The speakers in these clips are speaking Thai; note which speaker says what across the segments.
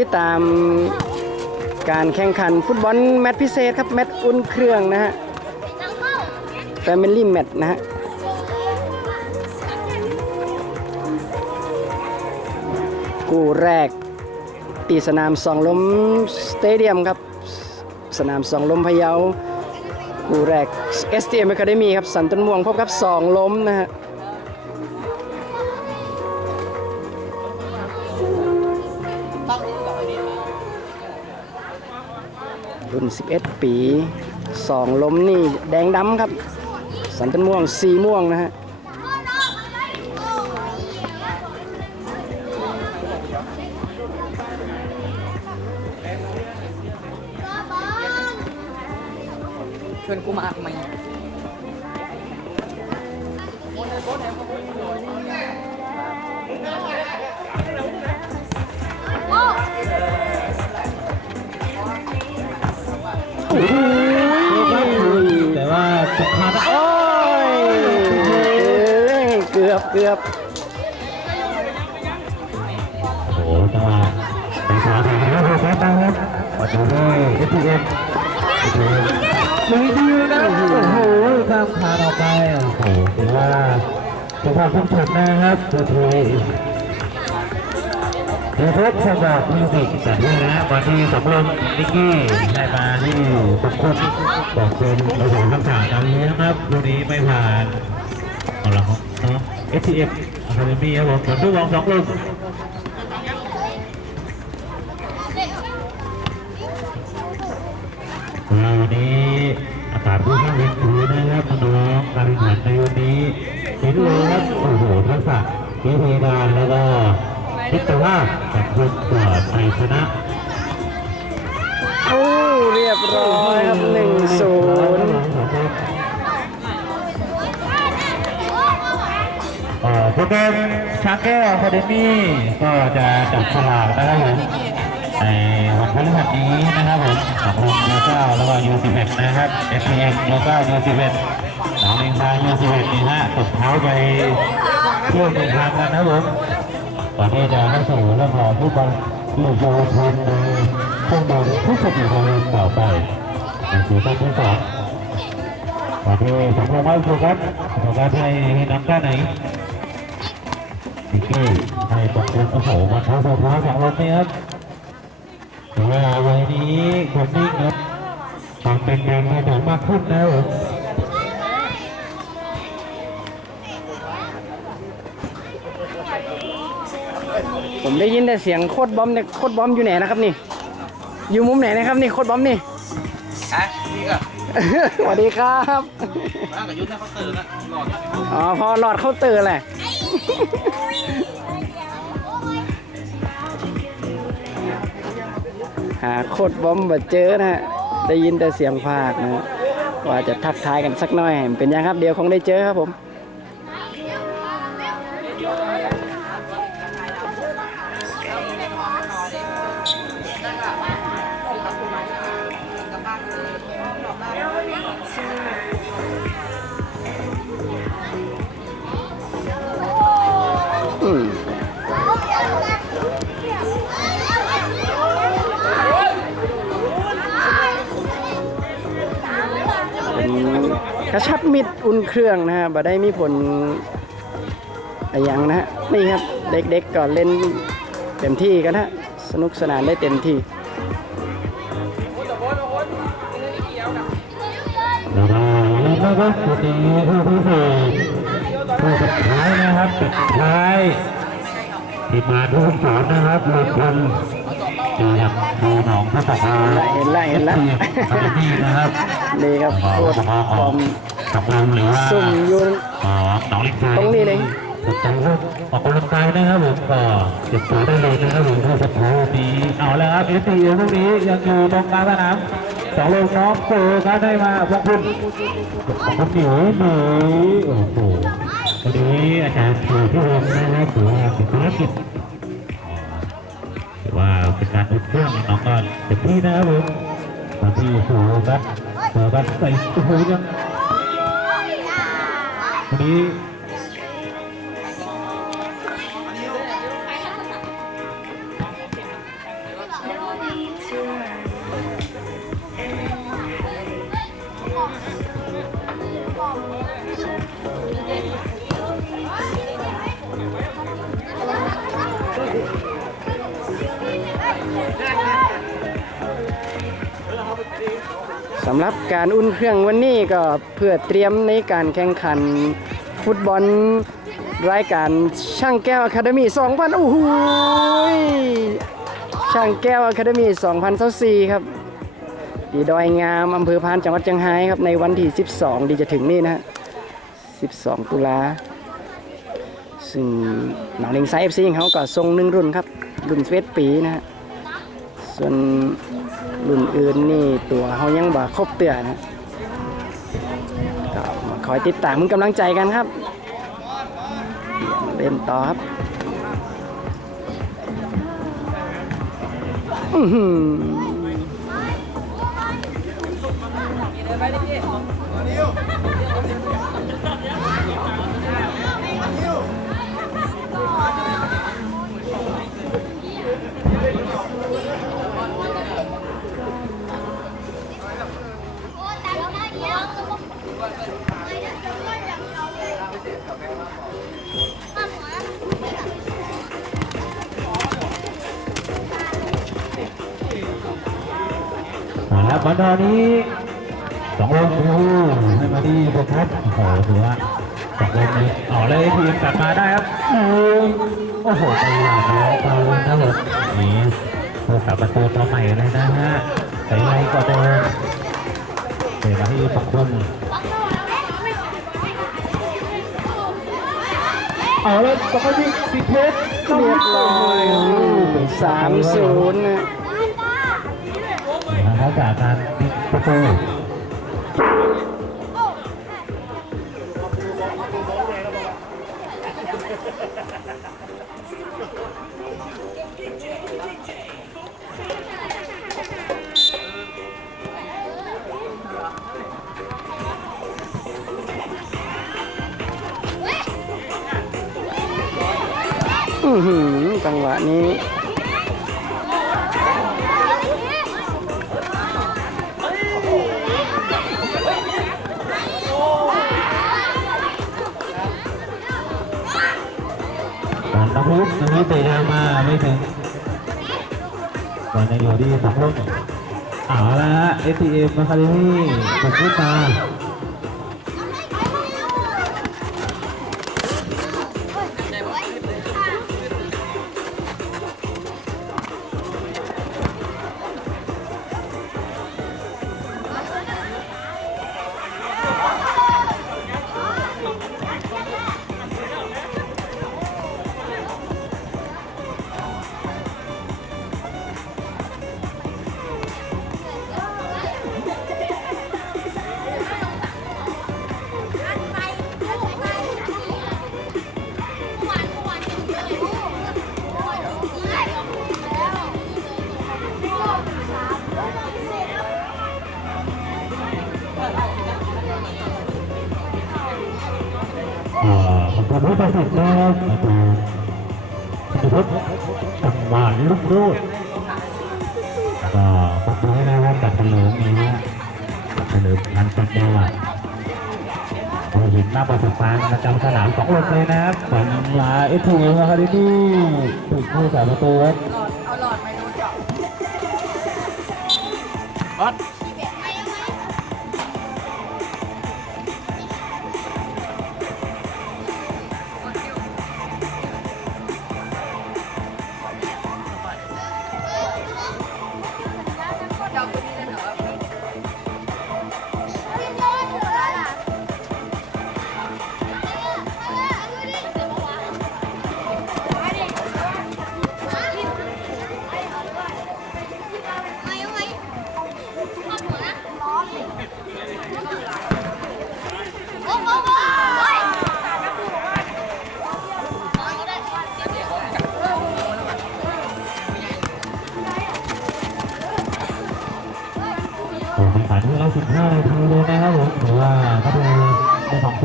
Speaker 1: ติดตามการแข่งขันฟุตบอลแมตช์พิเศษครับ แมตช์อุ่นเครื่องนะฮะ Family Match นะฮะคู่แรก ตีสนามสองล้มสเตเดียมครับ สนามสองล้มพะเยาคู่แรก STM Academy ครับ สันต้นม่วงพบกับสองล้มนะฮะ รุ่น 11 ปี 2 ล้มนี่แดงดำครับ สันต้นม่วงสีม่วงนะฮะ
Speaker 2: ชวนกูมาทำไม
Speaker 3: แต่ว่าสุดท้าย
Speaker 1: โอ้ยเกือบเกือบ
Speaker 3: โอ้โหจังหวะเป็นขางแล้วครับครับมาดูด้วยเอทีเอ็มเอทีเอ็มเลยดีนะโอ้โหข้ามขาออกไปโอ้โหถือว่าจังหวะพุ่งชนนะครับเอทีเดี๋ ยวพบสำหรับมิวสิกแต่ด้วยนะบอลที่สมรมนิกกี้ได้มาที่สมควรบอกเป็นระบบรักษามตามนี้นะครับลูกนี้ไม่ผ่านเอาละครับเนาะ STF Academy ครับผมผลทุกวงสองลูกวันนี้อากาศค่อนข้างเย็นถือนะครับน้องการแข่งขันในวันนี้เห็นเลยครับโอ้โหทักษะวิธีการแล้วก็ ทิศทางจากคนกว่าไทยชนะ
Speaker 1: โอ้เรียบร้อยครับหนึ่งศูนย์
Speaker 3: โปรแกรมชาแก้วคาเดมี่ก็จะจับฉลากนะครับผมในวันพฤหัสนี้นะครับผมของวงยูเก้าแล้วก็ยูสิบเอ็ดนะครับ f p m ยูเก้ายูสิบเอ็ดหนองเลงทางยูสิบเอ็ดนี่ฮะตบเท้าไปเที่ยวหนึ่งทางกันนะครับผม ก่อนที่จะเข้าสู่เรื่องราวฟุตบอลที่เยาวชนในช่วงเดือนพฤศจิกายนต่อไปในซีซั่นที่สองก่อนที่สำรองไว้โฟกัสโฟกัสให้ให้น้ำด้านไหนนิกกี้ให้ตกลงโอ้โหมาเท้าสะท้าสองลมนี่ครับแต่ว่าวันนี้คนนิ่งครับทำเป็นเดินมาถึงมากขึ้นแล้ว
Speaker 1: ผมได้ยินแต่เสียงโคตรบอมเนี่ยโคตรบอมอยู่ไหนนะครับนี่ อยู่มุมไหนนะครับนี่โคตรบอมนี่
Speaker 2: ฮะนี่ก็
Speaker 1: สวัสดีครับ
Speaker 2: มากับยุทธนะเขาตื่นนะหลอด
Speaker 1: อ๋อพอหลอดเข้าน์เตอร์แหละหาโคตรบอมมาเจอนะฮะได้ยินแต่เสียงพากย์นะฮะว่าจะทักทายกันสักหน่อย เป็นยังครับเดี๋ยวคงได้เจอครับผม กระชับมิดอุ่นเครื่องนะฮะบ่ได้มีผลอะไรอย่างนะฮะนี่ครับเด็กๆก็เล่นเต็มที่กันฮะสนุกสนานได้เต็มที่
Speaker 3: แล้วก็สุดนี้ผู้พิเศษผู้สุดท้ายนะครับสุดท้ายทีมงานผู้สอนนะครับรวมกันเจอกับดูหนองพระปะา
Speaker 1: เห็นแล้วเห็นแล้ว
Speaker 3: ดมี่นะครับ
Speaker 1: นี่ครับ
Speaker 3: ขอ
Speaker 1: โคตร
Speaker 3: เฉพาะ
Speaker 1: บ
Speaker 3: ขอ
Speaker 1: ม
Speaker 3: ตกลงหรือว่า
Speaker 1: ซุ่มยูน
Speaker 3: อ๋อหนองลิง
Speaker 1: ตรงนี้เลย
Speaker 3: สนใจครับออกกำลังกายนะครับผมก็เก็บตัวได้เลยนะครับผมถ้าสุดท้ายวันนี้เอาแล้วครับเอสซีพวกนี้ยังอยู่ตรงกลางสนามสองลูกน้องโผล่กันได้มาพวกคุณขอบคุณหนูหนูโอ้โหวันนี้อาจารย์ถือที่วงนะครับถือว่าเป็นภารกิจถือว่าเป็นการอุ่นเครื่องน้องก็เต็มที่นะครับผมตอนที่โผล่กันโผล่กันใส่โอ้โหยังวันนี้
Speaker 1: สำหรับการอุ่นเครื่องวันนี้ก็เพื่อเตรียมในการแข่งขันฟุตบอลรายการช่างแก้วอะคาเดมี่2000โอ้โหช่างแก้วอะคาเดมี่2024ครับดีดอยงามอำเภอพานจังหวัดเชียงรายครับในวันที่ 12 ดีจะถึงนี่นะฮะ12 ตุลาซึ่งหนองลิงไซเอฟซีเขาก็ทรงหนึ่งรุ่นครับ รุ่นเฟสปีนะฮะส่วน รุ่นอื่นนี่ตัวเขายังบ่ครบเตือนะก็มาคอยติดตามมึงกำลังใจกันครับเล่นต่อครับอือ หือ
Speaker 3: มาแล้วบอลตอนนี้สองลงดูให้มาดีโฟกัสโอ้โหถือว่าสองลงนี้ออกเลยทีมกลับมาได้ครับโอ้โหไปหลังแล้วไปนะผมนี่ผู้กลับประตูตัวใหม่เลยนะฮะใส่ไรก็เดินเตะมาที่ปักคุณเอาแล้วปกติติดเพชร
Speaker 1: เรียบร้อยสามศูนย์ นะ
Speaker 3: นะครับจากการติดประตู
Speaker 1: จังหวะนี้
Speaker 3: บอลตะพุกตรงนี้เตะยางมาไม่ถึงบอลยังอยู่ที่สองลูกเอาละฮะ ATM มาคาเดมี่กดขึ้นมา อ่าขอบคุณผู้ตัดสินนะครับประตูสุภพจังหวะลูกรูดก็ขอบคุณให้นะครับจัดเฉลิมนี้ฮะจัดเฉลิมงานจัดดาวเราเห็นหน้าประสบการณ์ประจำสนามสองลูกเลยนะครับของลาเอทูมาคาเดมี่ถูกผู้สาประตูครับ
Speaker 2: ออส
Speaker 3: โ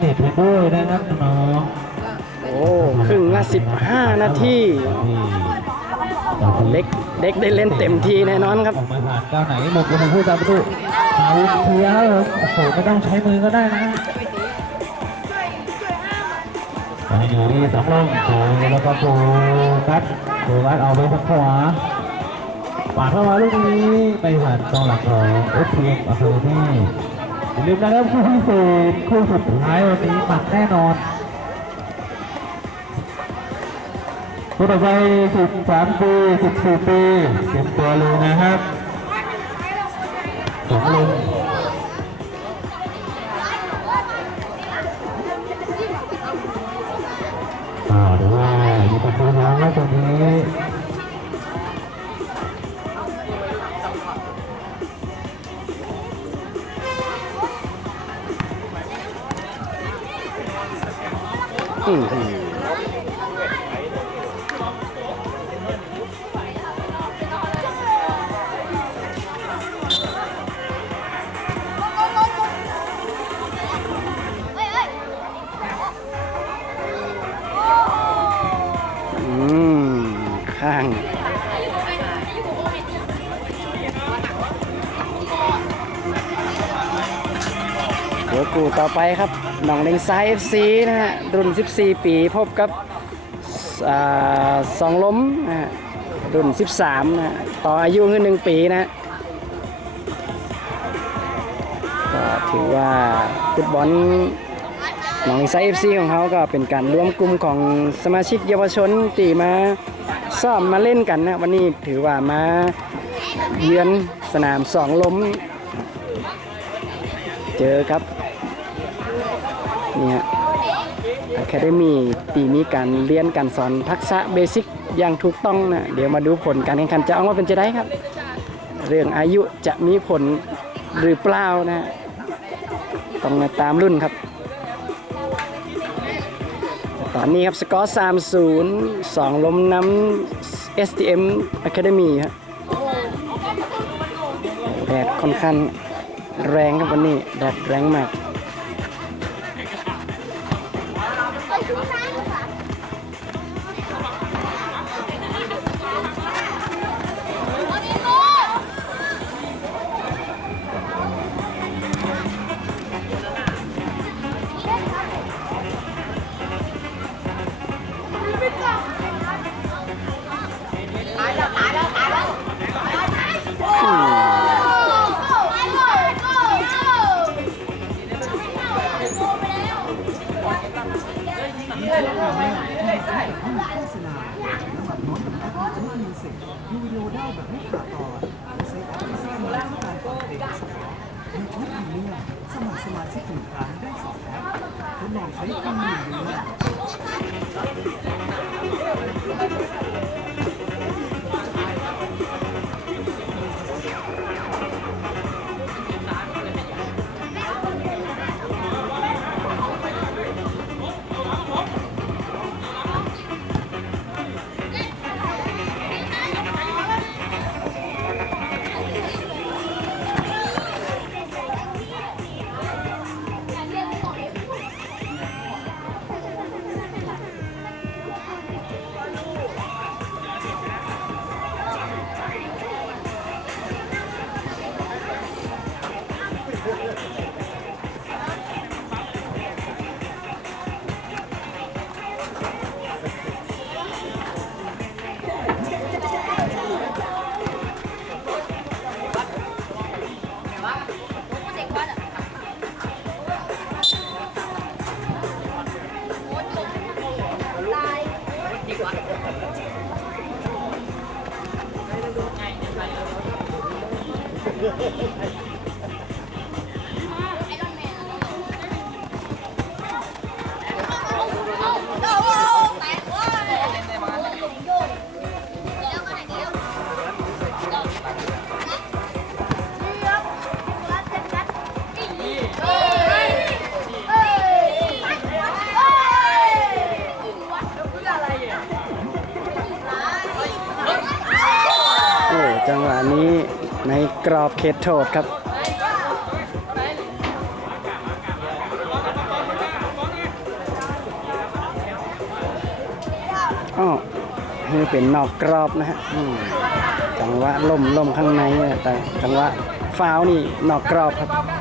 Speaker 3: ในของฟิตเนสไปด้วยนะครับน้อง
Speaker 1: โอ้ครึ่งละ15 นาที
Speaker 3: ที่
Speaker 1: เล็กเด็กได้เล่นเต็มที่แน่นอนครับ
Speaker 3: ออกมาผ่านก้าวไหนหมดไปทางผู้ตามประตูเอาเคลียร์ครับผมโอ้โหไม่ต้องใช้มือก็ได้นะไปอยู่ที่สองลงโอ้แล้วก็โฟกัสโฟกัสเอาไปทางขวาปาดเข้ามาลูกนี้ไปผ่านกองหลังของเอฟพีเอ็มอำเภอที่ อย่าลืมนะครับคู่พิเศษคู่สุดท้ายวันนี้มัดแน่นอนคู่ต่อไป13ปี14ปีเตรียมตัวเลยนะครับสองลงอ่าเดี๋ยวว่ามีประตูน้องแล้วตรงนี้
Speaker 1: อื้อหืออืมข้าง เดี๋ยวกูต่อไปครับหนองเลงซ้าย FC นะฮะรุ่น 14 ปีพบกับสองล้มนะฮะรุ่น 13นะฮะต่ออายุขึ้นหนึ่งปีนะฮะก็ถือว่าฟุตบอลหนองเลงซ้าย FC ของเขาก็เป็นการรวมกลุ่มของสมาชิกเยาวชนที่มาซ้อมมาเล่นกันนะ วันนี้ถือว่ามาเยือนสนามสองล้ม เจอครับ เนี่ยอะคาเดมีปีมีการเรียนการสอนทักษะเบสิกอย่างถูกต้องนะเดี๋ยวมาดูผลการแข่งขันจะออกมาเป็นจะได้ครับ เรื่องอายุจะมีผลหรือเปล่านะต้องมาตามรุ่นครับ ตอนนี้ครับสกอร์ 3-0 2 ล้มน้ำ STM Academy ครับแดดค่อนข้างแรงครับวันนี้แดดแรงมาก ดูวิดีโอ้แบบไม่ขาดตอนเซฟที่สร้างมาด้วยการฟังเพลงในชุดนี้สมัครสมาชิกถึงครั้งได้สองแอปทดลองใช้ฟังหนึ่งเดือน Thank you. จังหวะนี้ในกรอบเขตโทษครับอ้อนี่เป็นนอกกรอบนะฮะจังหวะล่มล่มข้างในแต่จังหวะฟาวนี่นอกกรอบครับ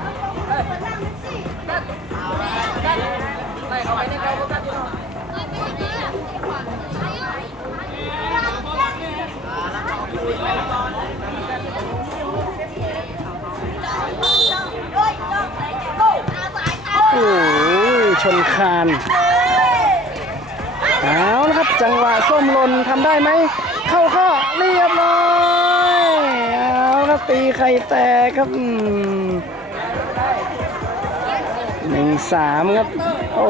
Speaker 1: ชนคานเอาละครับจังหวะส้มหล่นทำได้ไหม เข้าข้อเรียบร้อยเอาละตีไข่แตกครับหนึ่งสามครับ โอ้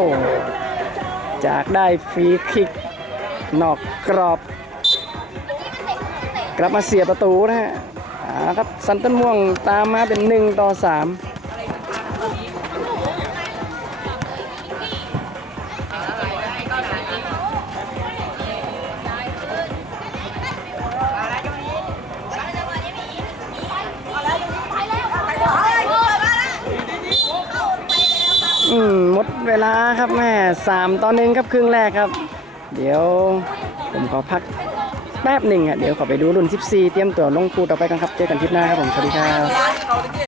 Speaker 1: จากได้ฟรีคิก นอกกรอบ กลับมาเสียประตูนะฮะครับซันต้นม่วงตามมาเป็นหนึ่งต่อสาม อืมหมดเวลาครับแม่สามต่อหนึ่งครับครึ่งแรกครับ เดี๋ยวผมขอพักแป๊บหนึ่งอะเดี๋ยวขอไปดูรุ่น 14 เตรียมตัวลงปูต่อไปกันครับ เจอกันคลิปหน้าครับผม สวัสดีครับ